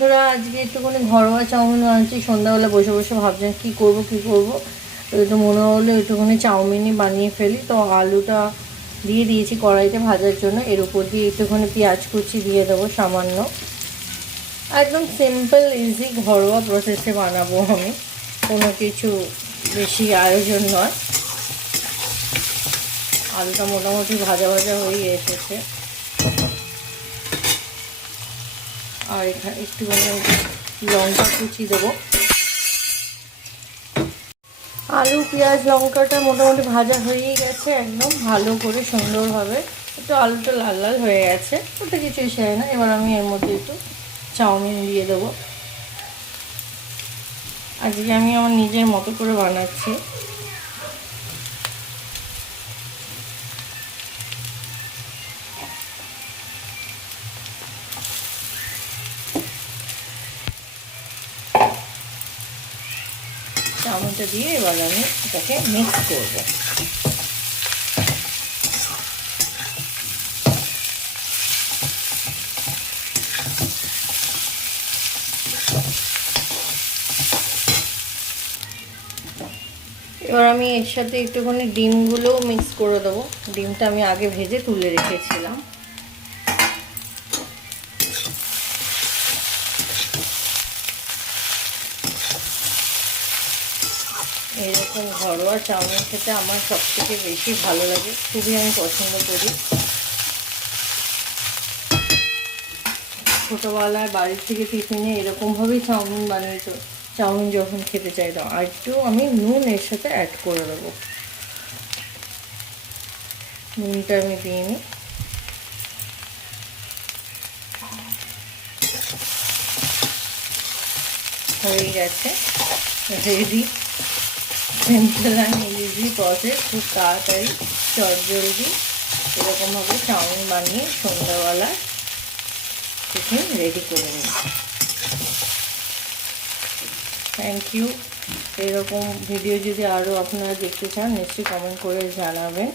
বন্ধুরা, আজকে একটুখানি ঘরোয়া চাউমিন বানাচ্ছি। সন্ধ্যাবেলা বসে বসে ভাবছেন কী করব। তো মনে হলো একটুখানি চাউমিনই বানিয়ে ফেলি। তো আলুটা দিয়ে দিয়েছি কড়াইতে ভাজার জন্য। এর উপর দিয়ে একটুখানি পেঁয়াজ কুচি দিয়ে দেবো সামান্য। একদম সিম্পল ইজি ঘরোয়া প্রসেসে বানাবো আমি, কোনো কিছু বেশি আয়োজন নয়। আলুটা মোটামুটি ভাজা ভাজা হয়ে এসেছে। আর এখানে একটুখানি লঙ্কা কুচি দেবো। আলু পেঁয়াজ লঙ্কাটা মোটামুটি ভাজা হয়েই গেছে, একদম ভালো করে সুন্দরভাবে। একটু আলুটা লাল লাল হয়ে গেছে, ওটা কিছুই সেরে না। এবার আমি এর মধ্যে একটু চাউমিন দিয়ে দেবো। আজকে আমি আমার নিজের মতো করে বানাচ্ছি। চাউমিনটা দিয়ে এবার আমি এটাকে মিক্স করবো। এবার আমি এর সাথে একটুখানি ডিমগুলোও মিক্স করে দেবো। ডিমটা আমি আগে ভেজে তুলে রেখেছিলাম। এইরকম ঘরোয়া চাউমিন খেতে আমার সবথেকে বেশি ভালো লাগে, খুবই আমি পছন্দ করি। ছোটোবেলায় বাড়ির থেকে টিফিনে এরকমভাবেই চাউমিন বানিয়ে চাউমিন যখন খেতে চাইতাম। আর একটু আমি নুন এর সাথে অ্যাড করে দেবো। নুনটা আমি দিয়ে নিই। হয়ে গেছে, ready. Simple and easy process, খুব তাড়াতাড়ি চটজলদি এরকমভাবে চাউমিন বানিয়ে সন্ধ্যাবেলা টিফিন রেডি করে নিই। Thank you. এরকম ভিডিও যদি আরও আপনারা দেখতে চান নিশ্চয়ই কমেন্ট করে জানাবেন।